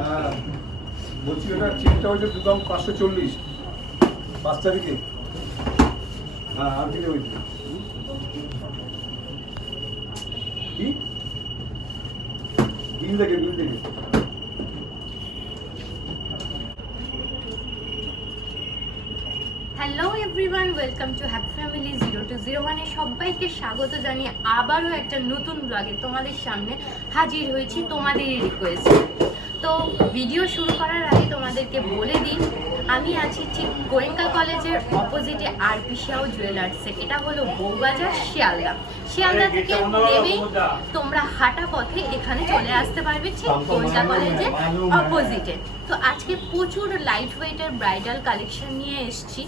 হ্যাঁ। বলছি ওটা চেনটা হয়েছে দু পাঁচশো চল্লিশ। পাঁচ তারিখে। হ্যাঁ আর কি? বিল বিল hello everyone welcome to family zero two zero ওয়ানে সবাইকে স্বাগত জানিয়ে আবারও একটা নতুন ব্লগে তোমাদের সামনে হাজির হয়েছি তোমাদেরই রিকোয়েস্ট তো ভিডিও শুরু করার আগে তোমাদেরকে বলে দিই আমি আছি ঠিক গোয়েঙ্কা কলেজের অপোজিটে আরপি শাহ জুয়েলার্সে এটা হলো বউবাজার শিয়ালদা। শিয়ালদা থেকে নেমেই তোমরা হাঁটা পথে এখানে চলে আসতে পারবে ঠিক গোয়েঙ্কা কলেজের অপোজিটে তো আজকে প্রচুর লাইট ওয়েটের ব্রাইডাল কালেকশন নিয়ে এসেছি।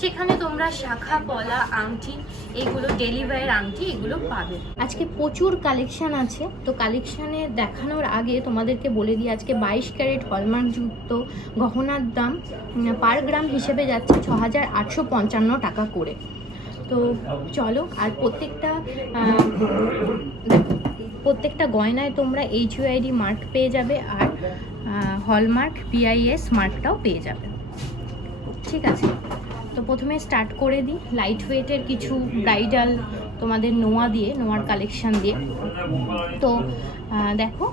সেখানে তোমরা শাখা, পলা, আংটি, এগুলো ডেলিভারির আংটি, এগুলো পাবে। আজকে প্রচুর কালেকশন আছে। তো কালেকশানে দেখানোর আগে তোমাদেরকে বলে দিই, আজকে বাইশ ক্যারেট হলমার্ক যুক্ত গহনার দাম পার গ্রাম হিসেবে যাচ্ছে ছ হাজার আটশো পঞ্চান্ন টাকা করে। তো চলো, আর প্রত্যেকটা প্রত্যেকটা গয়নায় তোমরা এইচ ইউআইডি মার্ক পেয়ে যাবে, আর হলমার্ক বিআইএস মার্কটাও পেয়ে যাবে। ঠিক আছে? তো প্রথমে স্টার্ট করে দিই লাইট ওয়েটের কিছু ব্রাইডাল তোমাদের নোয়া দিয়ে, নোয়ার কালেকশন দিয়ে। তো দেখো,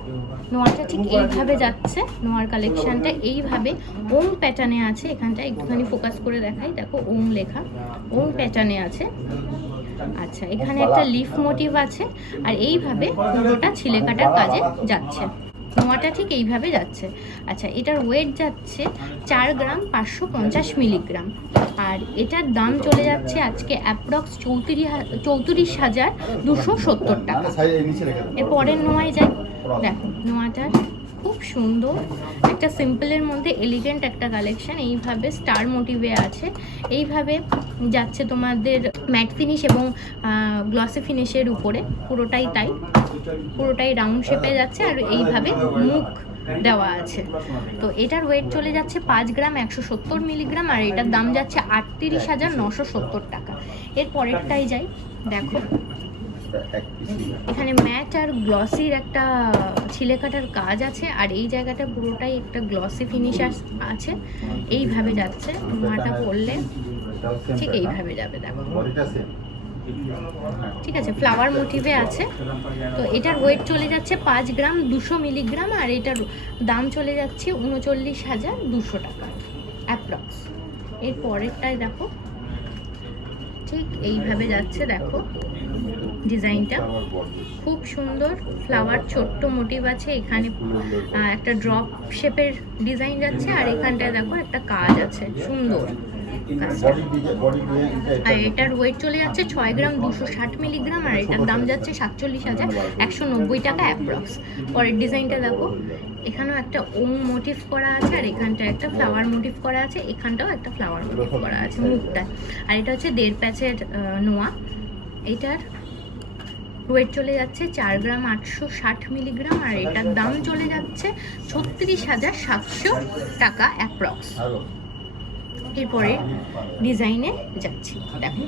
নোয়াটা ঠিক এইভাবে যাচ্ছে, নোয়ার কালেকশনটা এইভাবে ওং প্যাটার্নে আছে এখানটা একটুখানি ফোকাস করে দেখাই। দেখো ওং লেখা ওং প্যাটার্নে আছে। আচ্ছা এখানে একটা লিফ মোটিভ আছে, আর এইভাবে পুরোটা ছিলে কাটার কাজে যাচ্ছে। নোয়াটা ঠিক এইভাবে যাচ্ছে। আচ্ছা এটার ওয়েট যাচ্ছে চার গ্রাম পাঁচশো পঞ্চাশ মিলিগ্রাম। আর এটার দাম চলে যাচ্ছে আজকে অ্যাপ্রক্স চৌত্রিশ চৌত্রিশ হাজার দুশো সত্তর টাকা। এর পরের নোয়ায় যাই। দেখো নোয়াটার খুব সুন্দর। একটা সিম্পলের মধ্যে এলিগেন্ট একটা কালেকশন এইভাবে স্টার মোটিভে আছে। এইভাবে যাচ্ছে তোমাদের ম্যাট ফিনিশ এবং গ্লসি ফিনিশের উপরে। পুরোটাই তাই। পুরোটাই রাউন্ড শেপে যাচ্ছে আর এইভাবে মুখ দেওয়া আছে। তো এটার ওয়েট চলে যাচ্ছে পাঁচ গ্রাম একশো সত্তর মিলিগ্রাম আর এটার দাম যাচ্ছে আটত্রিশ হাজার নশো সত্তর টাকা। এর পরেরটাই যাই, দেখো। এখানে ম্যাট আর গ্লসির একটা ছিলে কাটার কাজ আছে আর এই জায়গাটা পুরোটাই একটা গ্লসি ফিনিশ আছে। এইভাবে যাচ্ছে মাটা পড়লে ঠিক এইভাবে যাবে দেখো। ঠিক আছে ফ্লাওয়ার মোটিভে আছে। তো এটার ওয়েট চলে যাচ্ছে পাঁচ গ্রাম দুশো মিলিগ্রাম আর এটার দাম চলে যাচ্ছে উনচল্লিশ হাজার দুশো টাকা অ্যাপ্রক্স এর পরেরটায় দেখো। ঠিক এইভাবে যাচ্ছে দেখো। ডিজাইনটা। খুব সুন্দর ফ্লাওয়ার ছোট্ট মোটিভ আছে। এখানে একটা ড্রপ শেপের ডিজাইন যাচ্ছে, আর এখানটায় দেখো একটা কাজ আছে। সুন্দর। আর এটার ওয়েট চলে যাচ্ছে ছয় গ্রাম দুশো ষাট মিলিগ্রাম আর এটার দাম যাচ্ছে সাতচল্লিশ হাজার একশো নব্বই টাকা অ্যাপ্রক্স পরের ডিজাইনটা দেখো। এখানেও একটা ওম মোটিভ করা আছে, আর এখানটা একটা ফ্লাওয়ার মোটিভ করা আছে। এখানটাও একটা ফ্লাওয়ার মোটিভ করা আছে মুখটা আর এটা হচ্ছে দেড় প্যাচের নোয়া। এটার ওয়েট চলে যাচ্ছে চার গ্রাম আটশো ষাট মিলিগ্রাম আর এটার দাম চলে যাচ্ছে ছত্রিশ হাজার সাতশো টাকা অ্যাপ্রক্স এরপরে ডিজাইনে যাচ্ছি, দেখো।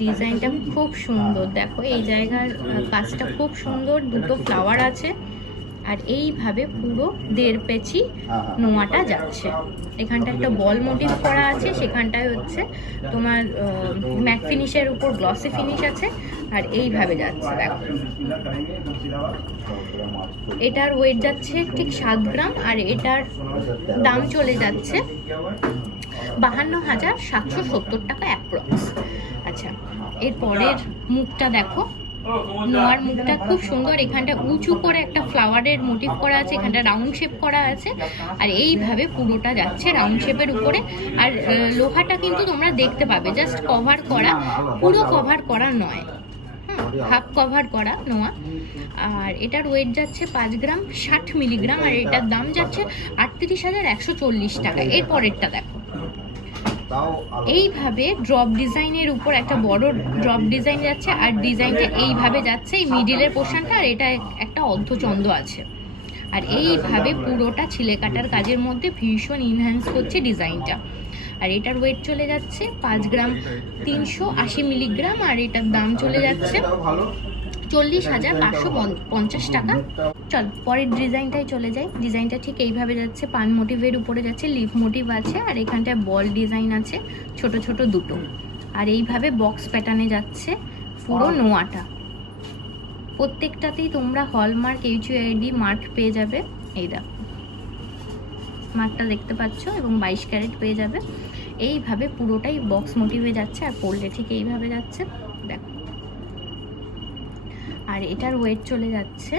ডিজাইনটা খুব সুন্দর, দেখো এই জায়গার কাজটা খুব সুন্দর, দুটো ফ্লাওয়ার আছে আর এইভাবে পুরো দেড় পেচি নোয়াটা যাচ্ছে। এখানটা একটা বল মোটিভ করা আছে, সেখানটায় হচ্ছে তোমার ম্যাট ফিনিশের উপর গ্লসি ফিনিশ আছে। আর এইভাবে যাচ্ছে, দেখো। এটার ওয়েট যাচ্ছে ঠিক সাত গ্রাম আর এটার দাম চলে যাচ্ছে বাহান্ন হাজার সাতশো সত্তর টাকা অ্যাপ্রক্স আচ্ছা এরপরের মুখটা দেখো। নোয়ার মুখটা খুব সুন্দর, এখানটা উঁচু করে একটা ফ্লাওয়ারের মোটিভ করা আছে, এখানটা রাউন্ড শেপ করা আছে। আর এইভাবে পুরোটা যাচ্ছে রাউন্ড শেপের উপরে। আর লোহাটা কিন্তু তোমরা দেখতে পাবে জাস্ট কভার করা, পুরো কভার করা নয়। হাফ কভার করা নোয়া। আর এটার ওয়েট যাচ্ছে পাঁচ গ্রাম ষাট মিলিগ্রাম আর এটার দাম যাচ্ছে আটত্রিশ হাজার একশো চল্লিশ টাকা। এর পরেরটা দেখো। এইভাবে ড্রপ ডিজাইনের উপর একটা বড় ড্রপ ডিজাইন যাচ্ছে আর ডিজাইনটা এইভাবে যাচ্ছে এই মিডিলের পোর্শনটা আর এটা একটা অর্ধচন্দ্র আছে। আর এইভাবে পুরোটা ছিলে কাটার কাজের মধ্যে ভীষণ ইনহ্যান্স করছে ডিজাইনটা। আর এটার ওয়েট চলে যাচ্ছে পাঁচ গ্রাম তিনশো আশি মিলিগ্রাম আর এটার দাম চলে যাচ্ছে চল্লিশ হাজার পাঁচশো পঞ্চাশ টাকা। চল, পরের ডিজাইনটাই চলে যাই। ডিজাইনটা ঠিক এইভাবে যাচ্ছে, পান মোটিভের উপরে যাচ্ছে লিফ মোটিভ আছে, আর এখানটায় বল ডিজাইন আছে, ছোট ছোট দুটো। আর এইভাবে বক্স প্যাটার্নে যাচ্ছে পুরো নোয়াটা। প্রত্যেকটাতেই তোমরা হলমার্ক এইচইআইডি মার্ক পেয়ে যাবে। এই দেখো। মার্কটা দেখতে পাচ্ছ এবং বাইশ ক্যারেট পেয়ে যাবে। এইভাবে পুরোটাই বক্স মোটিভে যাচ্ছে আর পড়লে ঠিক এইভাবে যাচ্ছে। দেখো। আর এটার ওয়েট চলে যাচ্ছে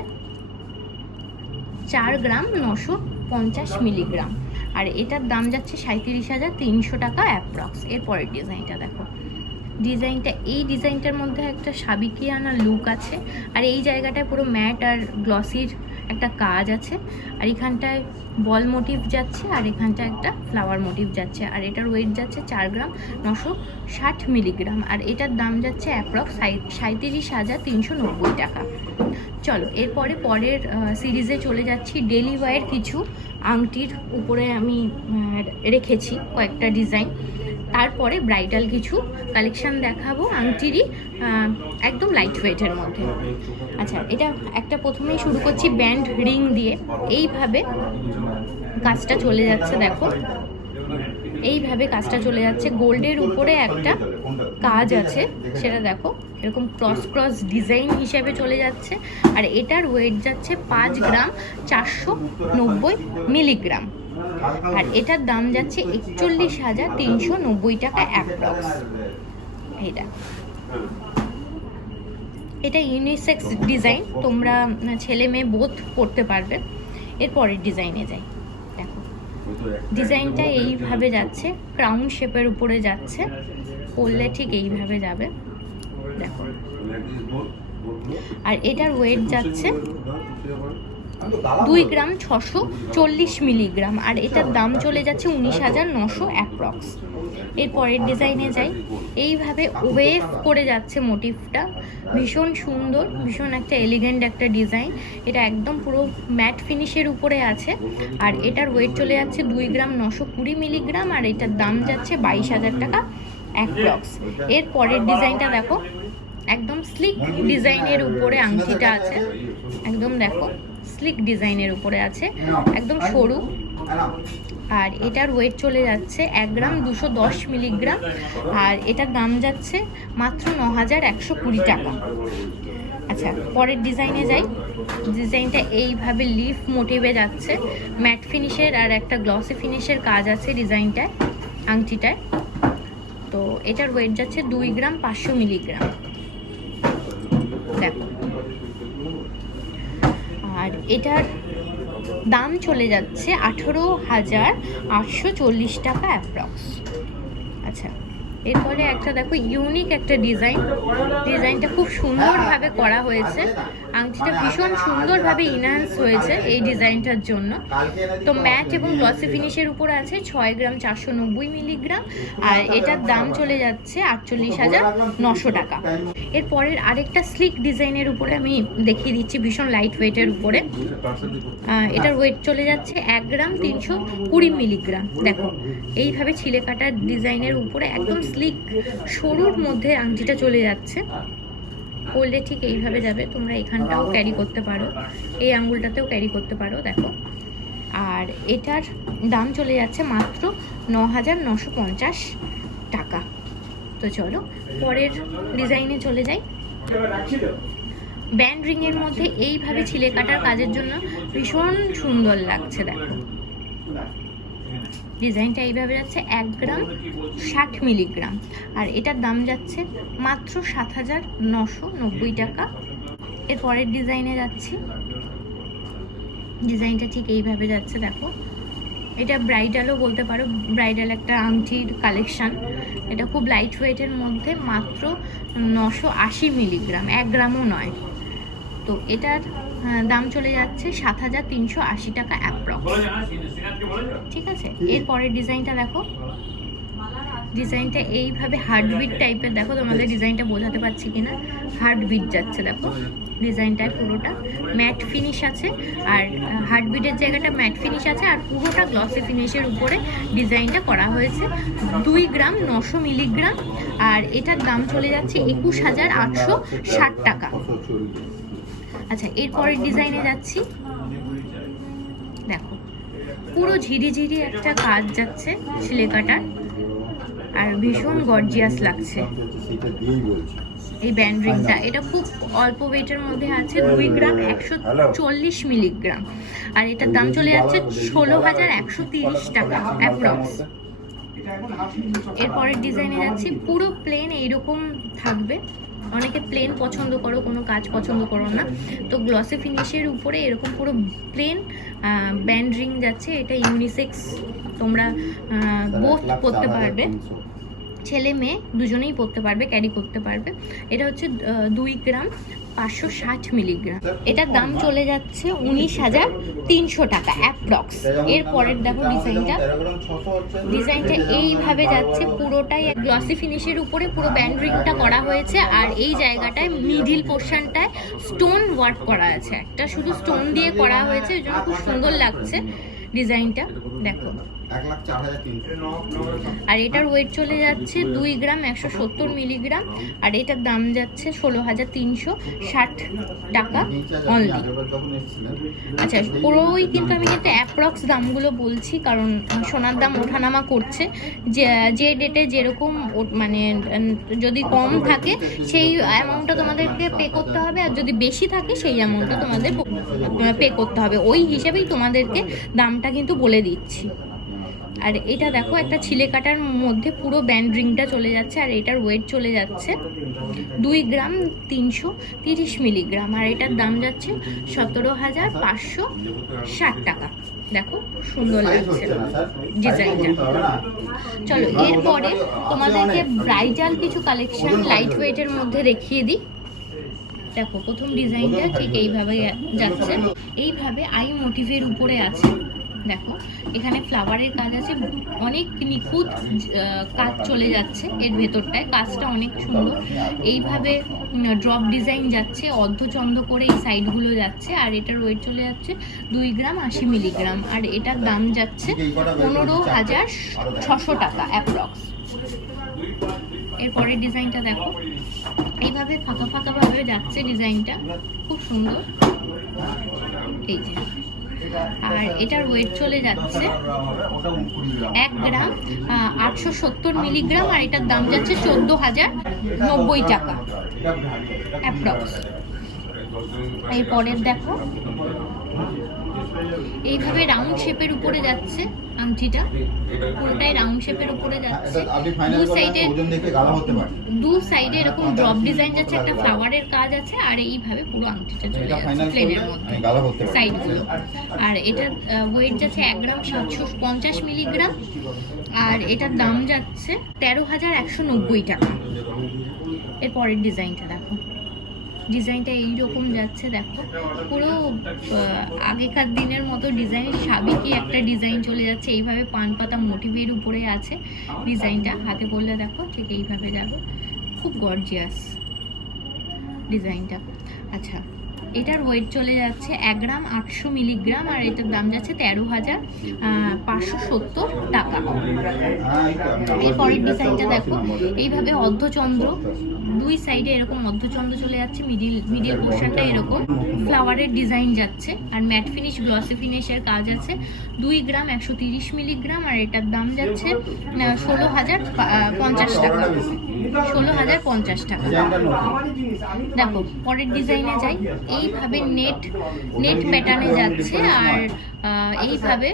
চার গ্রাম নশো পঞ্চাশ মিলিগ্রাম। আর এটার দাম যাচ্ছে সাঁত্রিশ হাজার তিনশো টাকা অ্যাপ্রক্স এর পরের ডিজাইনটা দেখো। ডিজাইনটা, এই ডিজাইনটার মধ্যে একটা সাবিকিয়ানা লুক আছে। আর এই জায়গাটায় পুরো ম্যাট আর গ্লসির একটা কাজ আছে। আর এখানটায় বল মোটিভ যাচ্ছে, আর এখানটায় একটা ফ্লাওয়ার মোটিভ যাচ্ছে। আর এটার ওয়েট যাচ্ছে চার গ্রাম নশো ষাট মিলিগ্রাম আর এটার দাম যাচ্ছে অ্যাপ্রক্স সাঁত্রিশ হাজার তিনশো নব্বই টাকা। চলো, এরপরে পরের সিরিজে চলে যাচ্ছি। ডেলি ওয়ার কিছু আংটির উপরে আমি রেখেছি কয়েকটা ডিজাইন তারপরে ব্রাইডাল কিছু কালেকশন দেখাবো, আংটিরই একদম লাইট ওয়েটের মধ্যে। আচ্ছা এটা একটা প্রথমেই শুরু করছি ব্যান্ড রিং দিয়ে। এইভাবে কাজটা চলে যাচ্ছে, দেখো। এইভাবে কাজটা চলে যাচ্ছে। গোল্ডের উপরে একটা কাজ আছে, সেটা দেখো। এরকম ক্রস ক্রস ডিজাইন হিসেবে চলে যাচ্ছে। আর এটার ওয়েট যাচ্ছে পাঁচ গ্রাম চারশো নব্বই মিলিগ্রাম আর এটার দাম যাচ্ছে একচল্লিশ হাজার তিনশো নব্বই টাকা অ্যাপ্রক্স এটা এটা ইউনিসেক্স ডিজাইন তোমরা ছেলে মেয়ে বোধ করতে পারবে। এরপরের ডিজাইনে যাই। দেখো। ডিজাইনটা এইভাবে যাচ্ছে ক্রাউন শেপের উপরে যাচ্ছে, পরলে ঠিক এইভাবে যাবে। দেখো। আর এটার ওয়েট যাচ্ছে দুই গ্রাম ছশো চল্লিশ মিলিগ্রাম, আর এটার দাম চলে যাচ্ছে উনিশ হাজার নশো অ্যাপ্রক্স। এর পরের ডিজাইনে যাই, এইভাবে ওয়েভ করে যাচ্ছে মোটিভটা, ভীষণ সুন্দর, ভীষণ একটা এলিগেন্ট একটা ডিজাইন। এটা একদম পুরো ম্যাট ফিনিশের উপরে আছে, আর এটার ওয়েট চলে যাচ্ছে দুই গ্রাম নশো কুড়ি মিলিগ্রাম, আর এটার দাম যাচ্ছে বাইশ হাজার টাকা অ্যাপ্রক্স। এর পরের ডিজাইনটা দেখো, একদম স্লিক ডিজাইনের উপরে আংটিটা আছে। একদম দেখো স্লিক ডিজাইনের উপরে আছে একদম সরু। আর এটার ওয়েট চলে যাচ্ছে এক গ্রাম দুশো দশ মিলিগ্রাম। আর এটার দাম যাচ্ছে মাত্র ন হাজার একশো কুড়ি টাকা। আচ্ছা পরের ডিজাইনে যাই। ডিজাইনটা এইভাবে লিফ মোটিভে যাচ্ছে। ম্যাট ফিনিশের আর একটা গ্লসি ফিনিশের কাজ আছে ডিজাইনটায় আংটিটায়। তো এটার ওয়েট যাচ্ছে দুই গ্রাম পাঁচশো মিলিগ্রাম। দেখো আর এটার দাম চলে যাচ্ছে আঠেরো হাজার আটশো চল্লিশ টাকা অ্যাপ্রক্স। আচ্ছা এরপরে একটা দেখো, ইউনিক একটা ডিজাইন। ডিজাইনটা খুব সুন্দরভাবে করা হয়েছে। আংটিটা ভীষণ সুন্দরভাবে ইনহ্যান্স হয়েছে এই ডিজাইনটার জন্য। তো ম্যাট এবং গ্লসি ফিনিশের উপর আছে ছয় গ্রাম চারশো নব্বই মিলিগ্রাম আর এটার দাম চলে যাচ্ছে আটচল্লিশ হাজার নশো টাকা। এরপরের আরেকটা স্লিক ডিজাইনের উপরে আমি দেখিয়ে দিচ্ছি ভীষণ লাইট ওয়েটের উপরে এটার ওয়েট চলে যাচ্ছে এক গ্রাম তিনশো কুড়ি মিলিগ্রাম দেখো, এইভাবে ছিলে কাটার ডিজাইনের উপরে একদম স্লিক সরুর মধ্যে আংটিটা চলে যাচ্ছে। পরলে ঠিক এইভাবে যাবে। তোমরা এখানটাও ক্যারি করতে পারো। এই আঙ্গুলটাতেও ক্যারি করতে পারো দেখো। আর এটার দাম চলে যাচ্ছে মাত্র ন হাজার নশো পঞ্চাশ টাকা। তো চলো পরের ডিজাইনে চলে যাই। ব্যান্ড রিং এর মধ্যে এইভাবে ছিলে কাটার কাজের জন্য ভীষণ সুন্দর লাগছে দেখো। ডিজাইনটা এইভাবে যাচ্ছে এক গ্রাম ষাট মিলিগ্রাম। আর এটার দাম যাচ্ছে মাত্র সাত হাজার নশো নব্বই টাকা। এর পরের ডিজাইনে যাচ্ছি। ডিজাইনটা ঠিক এইভাবে যাচ্ছে, দেখো। এটা ব্রাইডালও বলতে পারো, ব্রাইডাল একটা আংটির কালেকশান। এটা খুব লাইট ওয়েটের মধ্যে মাত্র নশো আশি মিলিগ্রাম, এক গ্রামও নয়। তো এটার দাম চলে যাচ্ছে সাত হাজার তিনশো আশি টাকা অ্যাপ্রক্স। ঠিক আছে? এর পরের ডিজাইনটা দেখো। ডিজাইনটা এইভাবে হার্টবিট টাইপের, দেখো তোমাদের ডিজাইনটা বোঝাতে পারছি কি কিনা? হার্টবিট যাচ্ছে, দেখো। ডিজাইনটায় পুরোটা ম্যাট ফিনিশ আছে, আর হার্টবিটের জায়গাটা ম্যাট ফিনিশ আছে, আর পুরোটা গ্লসি ফিনিশের উপরে ডিজাইনটা করা হয়েছে। দুই গ্রাম নশো মিলিগ্রাম, আর এটার দাম চলে যাচ্ছে একুশ হাজার আটশো ষাট টাকা। আচ্ছা এরপরের ডিজাইনে যাচ্ছি। দেখো, পুরো ঝিরিঝিরি একটা কাজ যাচ্ছে, সিলেকাটার। আর ভীষণ গর্জিয়াস লাগছে। এই ব্যান্ড রিংটা এটা খুব অল্প ওয়েটের মধ্যে আছে, দুই গ্রাম একশো চল্লিশ মিলিগ্রাম আর এটার দাম চলে যাচ্ছে ষোলো হাজার একশো তিরিশ টাকা অ্যাপ্রক্স এরপরের ডিজাইনে যাচ্ছি, পুরো প্লেন এইরকম থাকবে। অনেকে প্লেন পছন্দ করো কোনো কাজ পছন্দ করো না। তো গ্লসি ফিনিশের উপরে এরকম পুরো প্লেন ব্যান্ড রিং যাচ্ছে এটা ইউনিসেক্স তোমরা বোথ করতে পারবে। ছেলে মেয়ে দুজনেই পরতে পারবে ক্যারি করতে পারবে। এটা হচ্ছে দুই গ্রাম পাঁচশো ষাট মিলিগ্রাম। এটার দাম চলে যাচ্ছে উনিশ হাজার তিনশো টাকা অ্যাপ্রক্স এর পরের দেখো ডিজাইনটা ডিজাইনটা এইভাবে যাচ্ছে, পুরোটাই গ্লসি ফিনিশের উপরে, পুরো ব্যান্ড রিংটা করা হয়েছে, আর এই জায়গাটায় মিডিল পোর্শনটায় স্টোন ওয়ার্ক করা আছে। একটা শুধু স্টোন দিয়ে করা হয়েছে ওই জন্য খুব সুন্দর লাগছে ডিজাইনটা দেখো। আর এটার ওয়েট চলে যাচ্ছে দুই গ্রাম একশো সত্তর মিলিগ্রাম, আর এটার দাম যাচ্ছে ষোলো হাজার তিনশো ষাট টাকা অনলি আচ্ছা পুরোই কিন্তু আমি কিন্তু অ্যাপ্রক্স দামগুলো বলছি, কারণ সোনার দাম ওঠানামা করছে। যে যে ডেটে যেরকম মানে যদি কম থাকে, সেই অ্যামাউন্টটা তোমাদেরকে পে করতে হবে, আর যদি বেশি থাকে, সেই অ্যামাউন্টটা তোমাদের পে করতে হবে। ওই হিসেবেই তোমাদেরকে দামটা কিন্তু বলে দিচ্ছি। আর এটা দেখো একটা ছিলে কাটার মধ্যে পুরো ব্যান্ড রিংটা চলে যাচ্ছে আর এটার ওয়েট চলে যাচ্ছে দুই গ্রাম তিনশো তিরিশ মিলিগ্রাম আর এটার দাম যাচ্ছে সতেরো হাজার পাঁচশো ষাট টাকা। দেখো সুন্দর লাগছে ডিজাইনটা চলো এরপরে তোমাদেরকে ব্রাইডাল কিছু কালেকশন লাইট ওয়েটের মধ্যে দেখিয়ে দিই। দেখো প্রথম ডিজাইনটা ঠিক এইভাবে যাচ্ছে। এইভাবে আই মোটিভের উপরে আছে। দেখো, এখানে ফ্লাওয়ারের কাজ আছে, অনেক নিখুঁত কাজ চলে যাচ্ছে এর ভেতরটায়, কাজটা অনেক সুন্দর। এইভাবে ড্রপ ডিজাইন যাচ্ছে, অর্ধচন্দ্র করে এই সাইডগুলো যাচ্ছে, আর এটার ওয়েট চলে যাচ্ছে দুই গ্রাম আশি মিলিগ্রাম আর এটার দাম যাচ্ছে পনেরো হাজার ছশো টাকা অ্যাপ্রক্স এরপরের ডিজাইনটা দেখো, এইভাবে ফাঁকা ফাঁকাভাবে যাচ্ছে ডিজাইনটা খুব সুন্দর। এই যে। আর এটার ওয়েট চলে যাচ্ছে এক গ্রাম আটশো সত্তর মিলিগ্রাম আর এটার দাম যাচ্ছে চোদ্দ হাজার নব্বই টাকা অ্যাপ্রক্স এরপরের দেখো। এইভাবে রাউন্ড শেপের উপরে যাচ্ছে আংটিটা। পুরোটাই রাউন্ড শেপের উপরে যাচ্ছে। দু সাইডে দু সাইডে এরকম ড্রপ ডিজাইন যাচ্ছে একটা ফ্লাওয়ারের কাজ আছে আর এইভাবে পুরো আংটিটা চলে যাচ্ছে প্লেনের মধ্যে। সাইডগুলো আর এটার ওয়েট যাচ্ছে এক গ্রাম সাতশো পঞ্চাশ মিলিগ্রাম আর এটার দাম যাচ্ছে তেরো হাজার একশো নব্বই টাকা। এর পরের ডিজাইনটা ডিজাইনটা এইরকম যাচ্ছে, দেখো। পুরো আগেকার দিনের মতো ডিজাইন, সাবিকই একটা ডিজাইন চলে যাচ্ছে। এইভাবে পান পাতা মোটিভের উপরে আছে ডিজাইনটা। হাতে পড়লে দেখো, ঠিক এইভাবে যাবে। খুব গর্জিয়াস ডিজাইনটা। আচ্ছা এটার ওয়েট চলে যাচ্ছে এক গ্রাম আটশো মিলিগ্রাম আর এটার দাম যাচ্ছে তেরো হাজার পাঁচশো সত্তর টাকা। হ্যাঁ, এই তো আমি এই আবার পরের ডিজাইনটা দেখো এইভাবে অর্ধচন্দ্র দুই সাইডে এরকম অর্ধচন্দ্র চলে যাচ্ছে মিডিল মিডিল পোর্শনটা এরকম। ফ্লাওয়ারের ডিজাইন যাচ্ছে আর ম্যাট ফিনিশ গ্লসি ফিনিশের কাজ আছে। দুই গ্রাম একশো তিরিশ মিলিগ্রাম আর এটার দাম যাচ্ছে ষোলো হাজার পঞ্চাশ টাকা। ষোলো হাজার পঞ্চাশ টাকা। দেখো, পরের ডিজাইনে যাই, এইভাবে নেট নেট প্যাটার্নে যাচ্ছে আর এইভাবে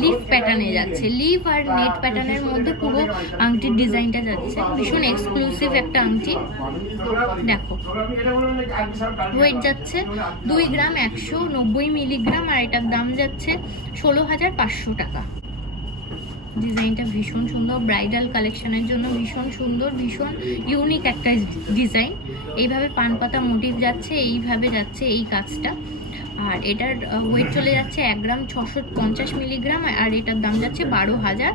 লিফ প্যাটার্নে যাচ্ছে। লিফ আর নেট প্যাটার্নের মধ্যে পুরো আংটির ডিজাইনটা যাচ্ছে। ভীষণ এক্সক্লুসিভ একটা আংটি। দেখো ওয়েট যাচ্ছে দুই গ্রাম একশো নব্বই মিলিগ্রাম আর এটার দাম যাচ্ছে ষোলো হাজার পাঁচশো টাকা। ডিজাইনটা ভীষণ সুন্দর ব্রাইডাল কালেকশনের জন্য ভীষণ সুন্দর, ভীষণ ইউনিক একটা ডিজাইন এইভাবে পান পাতা মোটিভ যাচ্ছে, এইভাবে যাচ্ছে এই কাজটা আর এটার ওয়েট চলে যাচ্ছে এক গ্রাম ছশো পঞ্চাশ মিলিগ্রাম আর এটার দাম যাচ্ছে বারো হাজার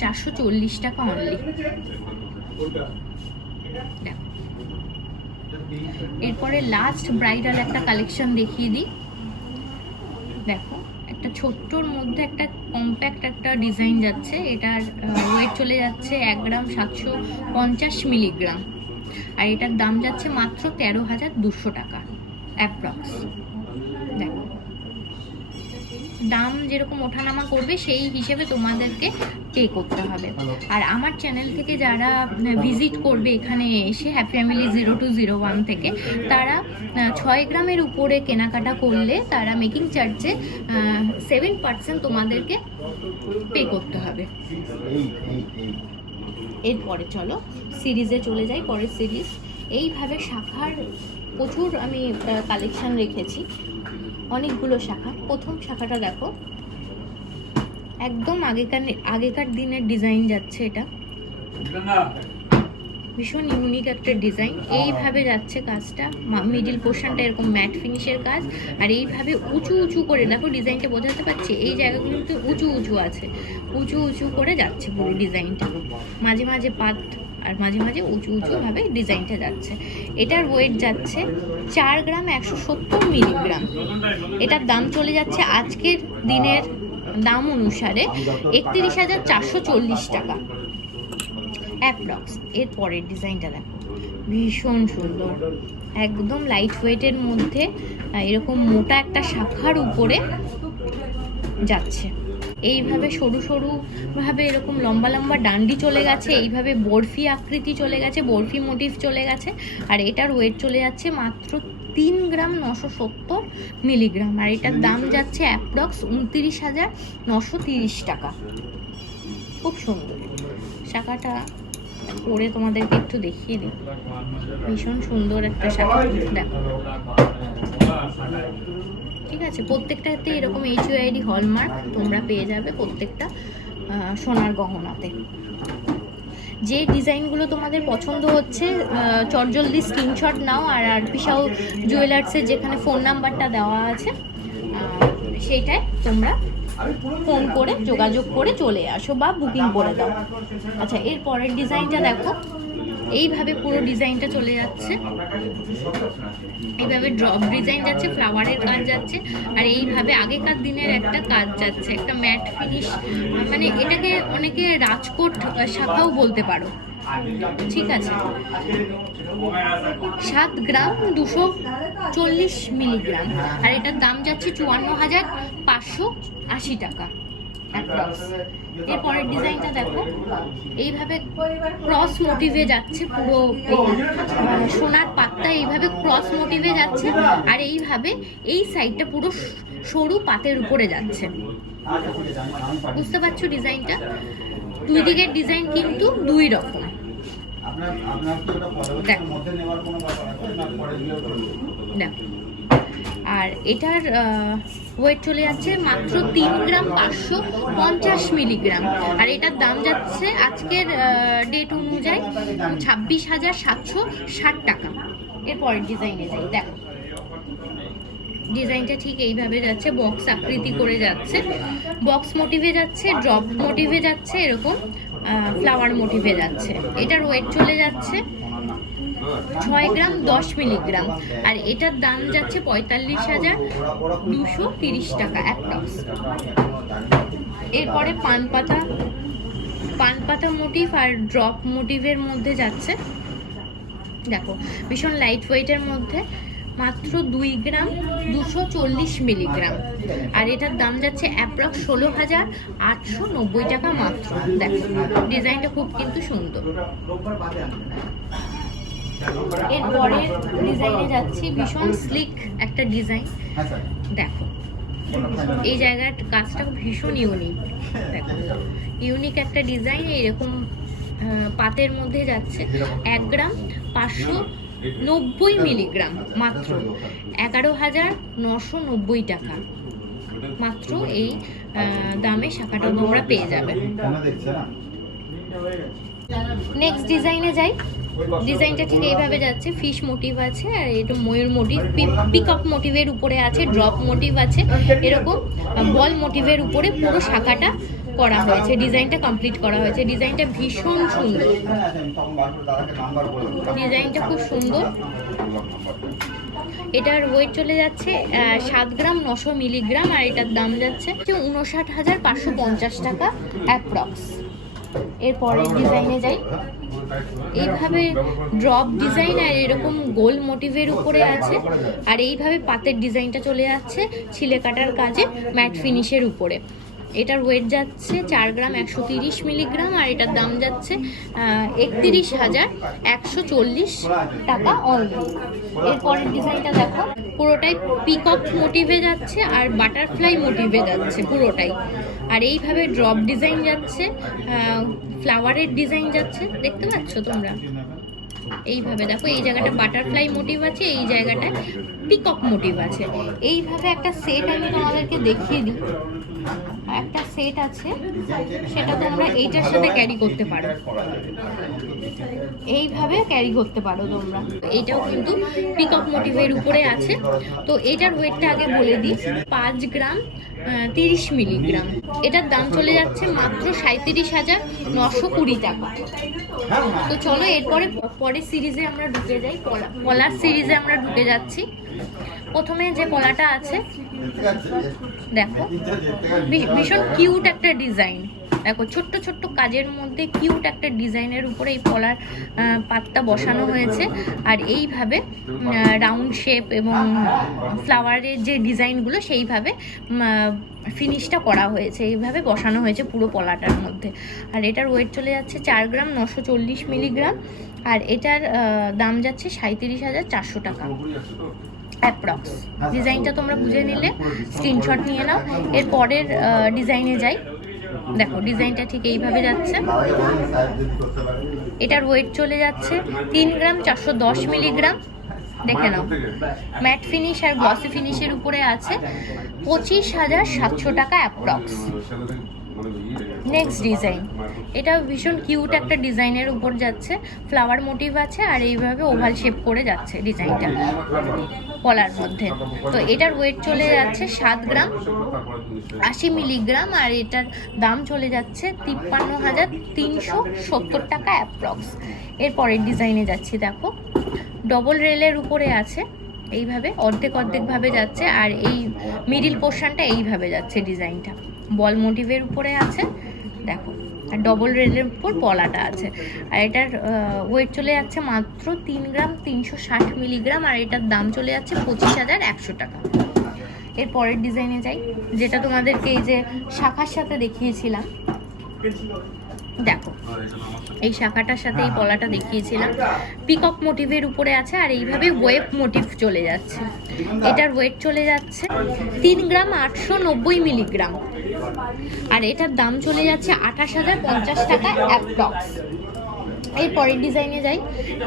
চারশো চল্লিশ টাকা অনলি এরপরে লাস্ট ব্রাইডাল একটা কালেকশন দেখিয়ে দিই। দেখো। ছোট্টর মধ্যে একটা কম্প্যাক্ট একটা ডিজাইন যাচ্ছে। এটার ওয়েট চলে যাচ্ছে এক গ্রাম সাতশো পঞ্চাশ মিলিগ্রাম আর এটার দাম যাচ্ছে মাত্র তেরো হাজার দুশো টাকা অ্যাপ্রক্স দাম যেরকম ওঠানামা করবে, সেই হিসেবে তোমাদেরকে পে করতে হবে। আর আমার চ্যানেল থেকে যারা ভিজিট করবে এখানে এসে happy family zero two zero one থেকে, তারা ছয় গ্রামের উপরে কেনাকাটা করলে তারা মেকিং চার্জে সেভেন পার্সেন্ট তোমাদেরকে পে করতে হবে। এরপরে চলো সিরিজে চলে যাই, পরের সিরিজ এইভাবে শাখার প্রচুর আমি কালেকশন রেখেছি। অনেকগুলো শাখা। প্রথম শাখাটা দেখো। একদম আগেকার আগেকার দিনের ডিজাইন যাচ্ছে এটা। ভীষণ ইউনিক একটা ডিজাইন এইভাবে যাচ্ছে কাজটা। মিডিল পোর্শনটা এরকম ম্যাট ফিনিশের কাজ। আর এইভাবে উঁচু উঁচু করে, দেখো ডিজাইনটা বোঝাতে পারছি, এই জায়গাগুলোতে উঁচু উঁচু আছে। উঁচু উঁচু করে যাচ্ছে পুরো ডিজাইনটা মাঝে মাঝে পাত আর মাঝে মাঝে উঁচু উঁচুভাবে ডিজাইনটা যাচ্ছে। এটার ওয়েট যাচ্ছে চার গ্রাম একশো সত্তর মিলিগ্রাম এটার দাম চলে যাচ্ছে আজকের দিনের দাম অনুসারে একত্রিশ হাজার চারশো চল্লিশ টাকা। অ্যাপ্রক্স এর পরের ডিজাইনটা দেখো। ভীষণ সুন্দর। একদম লাইট ওয়েটের মধ্যে এরকম মোটা একটা শাখার উপরে যাচ্ছে। এইভাবে সরু সরু ভাবে এরকম লম্বা লম্বা ডান্ডি চলে গেছে এইভাবে বরফি আকৃতি চলে গেছে বরফি মোটিভ চলে গেছে আর এটার ওয়েট চলে যাচ্ছে মাত্র তিন গ্রাম নশো সত্তর মিলিগ্রাম আর এটার দাম যাচ্ছে অ্যাপ্রক্স উনত্রিশ হাজার নশো তিরিশ টাকা। খুব সুন্দর। শাখাটা পরে তোমাদেরকে একটু দেখিয়ে দিই। ভীষণ সুন্দর একটা শাখা। দেখো। ঠিক আছে? প্রত্যেকটাতে এরকম এইচ আইডি হলমার্ক তোমরা পেয়ে যাবে প্রত্যেকটা সোনার গহনাতে। যে ডিজাইনগুলো তোমাদের পছন্দ হচ্ছে চটজলদি স্ক্রিনশট নাও আর আর পিসাও জুয়েলার্সের যেখানে ফোন নাম্বারটা দেওয়া আছে সেইটায় তোমরা ফোন করে যোগাযোগ করে চলে আসো বা বুকিং করে দাও। আচ্ছা এর পরের ডিজাইনটা দেখো। এইভাবে পুরো ডিজাইনটা চলে যাচ্ছে। এইভাবে ড্রপ ডিজাইন যাচ্ছে ফ্লাওয়ারের কাজ যাচ্ছে, আর এইভাবে আগেকার দিনের একটা কাজ যাচ্ছে, একটা ম্যাট ফিনিশ মানে এটাকে অনেকে রাজকোট শাখাও বলতে পারো। ঠিক আছে? সাত গ্রাম দুশো চল্লিশ মিলিগ্রাম, আর এটার দাম যাচ্ছে চুয়ান্ন হাজার পাঁচশো আশি টাকা। এরপরের ডিজাইনটা দেখো। এইভাবে ক্রস মোটিভে যাচ্ছে পুরো সোনার পাতটা এইভাবে ক্রস মোটিভে যাচ্ছে আর এইভাবে এই সাইডটা পুরো সরু পাতের উপরে যাচ্ছে। বুঝতে পারছ ডিজাইনটা? দুই দিকের ডিজাইন কিন্তু দুই রকম। দেখো। আর এটার ওয়েট চলে যাচ্ছে মাত্র তিন গ্রাম পাঁচশো পঞ্চাশ মিলিগ্রাম। আর এটার দাম যাচ্ছে আজকের ডেট অনুযায়ী ছাব্বিশ হাজার সাতশো ষাট টাকা। এর পরের ডিজাইনে যাই। দেখো। ডিজাইনটা ঠিক এইভাবে যাচ্ছে বক্স আকৃতি করে যাচ্ছে। বক্স মোটিভে যাচ্ছে ড্রপ মোটিভে যাচ্ছে, এরকম ফ্লাওয়ার মোটিভে যাচ্ছে। এটার ওয়েট চলে যাচ্ছে ছয় গ্রাম দশ মিলিগ্রাম। আর এটার দাম যাচ্ছে পঁয়তাল্লিশ হাজার দুশো তিরিশ টাকা অ্যাপ্রক্স এরপরে পান পাতা। পান পাতা মোটিভ আর ড্রপ মোটিভের মধ্যে যাচ্ছে। দেখো, ভীষণ লাইট ওয়েটের মধ্যে মাত্র দুই গ্রাম দুশো চল্লিশ মিলিগ্রাম। আর এটার দাম যাচ্ছে অ্যাপ্রক্স ষোলো হাজার আটশো নব্বই টাকা মাত্র। দেখো ডিজাইনটা খুব কিন্তু সুন্দর। এর পরের ডিজাইনে যাচ্ছি ভীষণ স্লিক একটা ডিজাইন। হ্যাঁ দেখো এই জায়গার কাজটা ভীষণ ইউনিক দেখো ইউনিক একটা ডিজাইন এরকম পাতের মধ্যে যাচ্ছে এক গ্রাম পাঁচশো নব্বই মিলিগ্রাম মাত্র এগারো হাজার নশো নব্বই টাকা। মাত্র এই দামে শাখাটা তোমরা পেয়ে যাবে। নেক্সট ডিজাইনে যাই। ডিজাইনটা ঠিক এইভাবে যাচ্ছে ফিশ মোটিভ আছে, আর এটা ময়ূর মোটিভ পিক আপ মোটিভের উপরে আছে ড্রপ মোটিভ আছে, এরকম বল মোটিভের উপরে পুরো শাখাটা করা হয়েছে ডিজাইনটা কমপ্লিট করা হয়েছে ডিজাইনটা ভীষণ সুন্দর। ডিজাইনটা খুব সুন্দর। এটার ওয়েট চলে যাচ্ছে সাত গ্রাম নশো মিলিগ্রাম আর এটার দাম যাচ্ছে উনষাট হাজার পাঁচশো পঞ্চাশ টাকা অ্যাপ্রক্স এরপরের ডিজাইনে যাই। এইভাবে ড্রপ ডিজাইন আর এরকম গোল মোটিভের উপরে আছে, আর এইভাবে পাতের ডিজাইনটা চলে যাচ্ছে ছিলে কাটার কাজে ম্যাট ফিনিশের উপরে। এটার ওয়েট যাচ্ছে চার গ্রাম একশো তিরিশ মিলিগ্রাম আর এটার দাম যাচ্ছে একত্রিশ হাজার একশো চল্লিশ টাকা অনলি এরপরের ডিজাইনটা দেখো, পুরোটাই পিকক মোটিভে যাচ্ছে আর বাটারফ্লাই মোটিভে যাচ্ছে পুরোটাই। আর এইভাবে ড্রপ ডিজাইন যাচ্ছে ফ্লাওয়ারের ডিজাইন যাচ্ছে, দেখতে পাচ্ছ তোমরা? এইভাবে, দেখো, এই জায়গাটা বাটারফ্লাই মোটিভ আছে, এই জায়গাটায় পিকক মোটিভ আছে। এইভাবে একটা সেট আমি তোমাদেরকে দেখিয়ে দিই। একটা সেট আছে, সেটা তোমরা এইটার সাথে ক্যারি করতে পারো। এইভাবে ক্যারি করতে পারো তোমরা। এইটাও কিন্তু পিকক মোটিভের উপরে আছে। তো এটার ওয়েটটা আগে বলে দিই, পাঁচ গ্রাম তিরিশ মিলিগ্রাম এটার দাম চলে যাচ্ছে মাত্র সাঁত্রিশ হাজার নশো কুড়ি টাকা। তো চলো এরপরে পরের সিরিজে আমরা ঢুকে যাই। পলা পলার সিরিজে আমরা ঢুকে যাচ্ছি। প্রথমে যে পলাটা আছে, দেখো। ভীষণ কিউট একটা ডিজাইন দেখো, ছোট্ট ছোট্ট কাজের মধ্যে কিউট একটা ডিজাইনের উপরে এই পলার পাতটা বসানো হয়েছে। আর এইভাবে রাউন্ড শেপ এবং ফ্লাওয়ারের যে ডিজাইনগুলো, সেইভাবে ফিনিশটা করা হয়েছে। এইভাবে বসানো হয়েছে পুরো পলাটার মধ্যে। আর এটার ওয়েট চলে যাচ্ছে চার গ্রাম নশো চল্লিশ মিলিগ্রাম। আর এটার দাম যাচ্ছে সাঁত্রিশ হাজার চারশো টাকা। অ্যাপ্রক্স ডিজাইনটা তোমরা বুঝে নিলে স্ক্রিনশট নিয়ে নাও। এর পরের ডিজাইনে যাই। দেখো, ডিজাইনটা ঠিক এইভাবে যাচ্ছে। এটার ওয়েট চলে যাচ্ছে তিন গ্রাম চারশো দশ মিলিগ্রাম। দেখে নাও ম্যাট ফিনিশ আর গ্লসি ফিনিশের উপরে আছে পঁচিশ হাজার সাতশো টাকা অ্যাপ্রক্স নেক্সট ডিজাইন এটা ভীষণ কিউট একটা ডিজাইনের উপর যাচ্ছে। ফ্লাওয়ার মোটিভ আছে আর এইভাবে ওভাল শেপ করে যাচ্ছে ডিজাইনটা কলার মধ্যে। তো এটার ওয়েট চলে যাচ্ছে সাত গ্রাম, আশি মিলিগ্রাম, আর এটার দাম চলে যাচ্ছে তিপ্পান্ন হাজার তিনশো সত্তর টাকা অ্যাপ্রক্স। এরপরের ডিজাইনে যাচ্ছি, দেখো। ডবল রেলের উপরে আছে, এইভাবে অর্ধেক অর্ধেকভাবে যাচ্ছে, আর এই মিডিল পোর্শনটা এইভাবে যাচ্ছে ডিজাইনটা। বল মোটিভের উপরে আছে দেখো, আর ডবল রেলের উপর পলাটা আছে। আর এটার ওয়েট চলে যাচ্ছে মাত্র তিন গ্রাম তিনশো ষাট মিলিগ্রাম, আর এটার দাম চলে যাচ্ছে পঁচিশ হাজার একশো টাকা। এর পরের ডিজাইনে যাই। যেটা তোমাদেরকে এই যে শাখার সাথে দেখিয়েছিলাম, দেখো, এই শাখাটার সাথে এই পলাটা দেখিয়েছিলাম। পিকক মোটিভের উপরে আছে, আর এইভাবে ওয়েব মোটিভ চলে যাচ্ছে। এটার ওয়েট চলে যাচ্ছে তিন গ্রাম আটশো নব্বই মিলিগ্রাম। আর এটার দাম চলে যাচ্ছে আঠাশ হাজার পঞ্চাশ টাকা অ্যাপ্রক্স এর পরের ডিজাইনে যাই।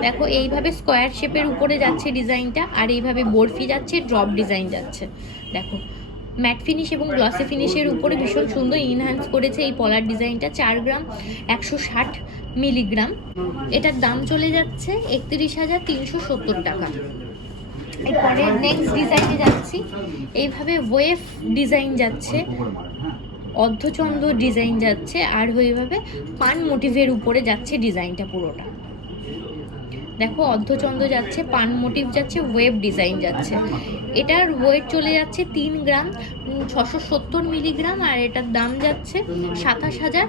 দেখো, এইভাবে স্কোয়ার শেপের উপরে যাচ্ছে ডিজাইনটা আর এইভাবে বরফি যাচ্ছে ড্রপ ডিজাইন যাচ্ছে। দেখো ম্যাট ফিনিশ এবং গ্লসি ফিনিশের উপরে ভীষণ সুন্দর ইনহ্যান্স করেছে এই পলার ডিজাইনটা চার গ্রাম, একশো ষাট মিলিগ্রাম এটার দাম চলে যাচ্ছে একত্রিশ হাজার তিনশো সত্তর টাকা। এরপরে নেক্সট ডিজাইনে যাচ্ছি। এইভাবে ওয়েভ ডিজাইন যাচ্ছে? অর্ধচন্দ্র ডিজাইন যাচ্ছে আর ওইভাবে পান মোটিভের উপরে যাচ্ছে ডিজাইনটা পুরোটা। দেখো অর্ধচন্দ্র যাচ্ছে পান মোটিভ যাচ্ছে ওয়েব ডিজাইন যাচ্ছে। এটার ওয়েট চলে যাচ্ছে তিন গ্রাম ছশো সত্তর মিলিগ্রাম আর এটার দাম যাচ্ছে সাতাশ হাজার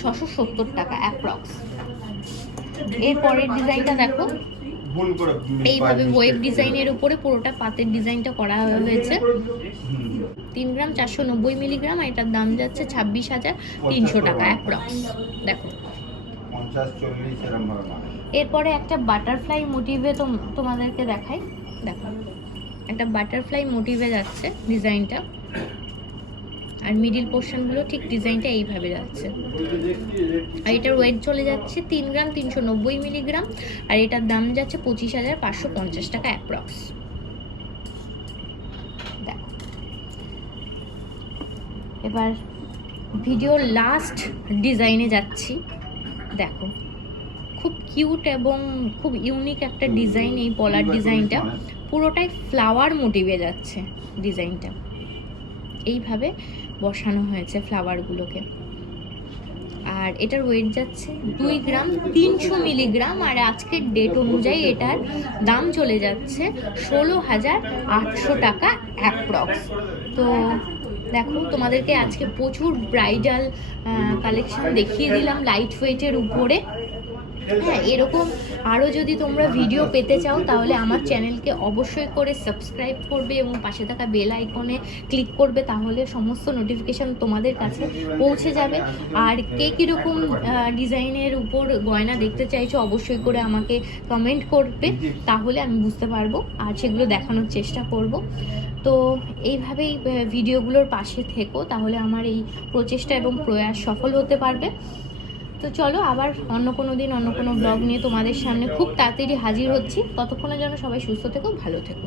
ছশো সত্তর টাকা অ্যাপ্রক্স এরপরের ডিজাইনটা দেখো। এইভাবে ওয়েব ডিজাইনের উপরে পুরোটা পাতের ডিজাইনটা করা হয়েছে। তিন গ্রাম চারশো নব্বই মিলিগ্রাম আর এটার দাম যাচ্ছে ছাব্বিশ হাজার তিনশো টাকা অ্যাপ্রক্স দেখো। এরপরে একটা বাটারফ্লাই মোটিভে তো তোমাদেরকে দেখাই। দেখো একটা বাটারফ্লাই মোটিভে যাচ্ছে ডিজাইনটা আর মিডিল পোর্শনগুলো ঠিক ডিজাইনটা এইভাবে যাচ্ছে। আর এটার ওয়েট চলে যাচ্ছে তিন গ্রাম তিনশো নব্বই মিলিগ্রাম। আর এটার দাম যাচ্ছে পঁচিশ হাজার পাঁচশো পঞ্চাশ টাকা অ্যাপ্রক্স দেখো এবার ভিডিওর লাস্ট ডিজাইনে যাচ্ছি। দেখো, খুব কিউট এবং খুব ইউনিক একটা ডিজাইন এই পলার ডিজাইনটা পুরোটাই ফ্লাওয়ার মোটিভে যাচ্ছে ডিজাইনটা এইভাবে বসানো হয়েছে ফ্লাওয়ারগুলোকে আর এটার ওয়েট যাচ্ছে দুই গ্রাম তিনশো মিলিগ্রাম আর আজকের ডেট অনুযায়ী এটার দাম চলে যাচ্ছে ষোলো হাজার আটশো টাকা অ্যাপ্রক্স তো দেখো তোমাদেরকে আজকে প্রচুর ব্রাইডাল কালেকশন দেখিয়ে দিলাম লাইট ওয়েটের উপরে। হ্যাঁ এরকম আরও যদি তোমরা ভিডিও পেতে চাও, তাহলে আমার চ্যানেলকে অবশ্যই করে সাবস্ক্রাইব করবে এবং পাশে থাকা বেল আইকনে ক্লিক করবে, তাহলে সমস্ত নোটিফিকেশান তোমাদের কাছে পৌঁছে যাবে। আর কে কীরকম ডিজাইনের উপর গয়না দেখতে চাইছো, অবশ্যই করে আমাকে কমেন্ট করবে, তাহলে আমি বুঝতে পারব। আর সেগুলো দেখানোর চেষ্টা করব। তো এইভাবেই ভিডিওগুলোর পাশে থেকো, তাহলে আমার এই প্রচেষ্টা এবং প্রয়াস সফল হতে পারবে। তো চলো আবার অন্য কোনো দিন, অন্য কোনো ব্লগ নিয়ে তোমাদের সামনে খুব তাড়াতাড়ি হাজির হচ্ছি। ততক্ষণে যেন সবাই সুস্থ থেকো, ভালো থেকো।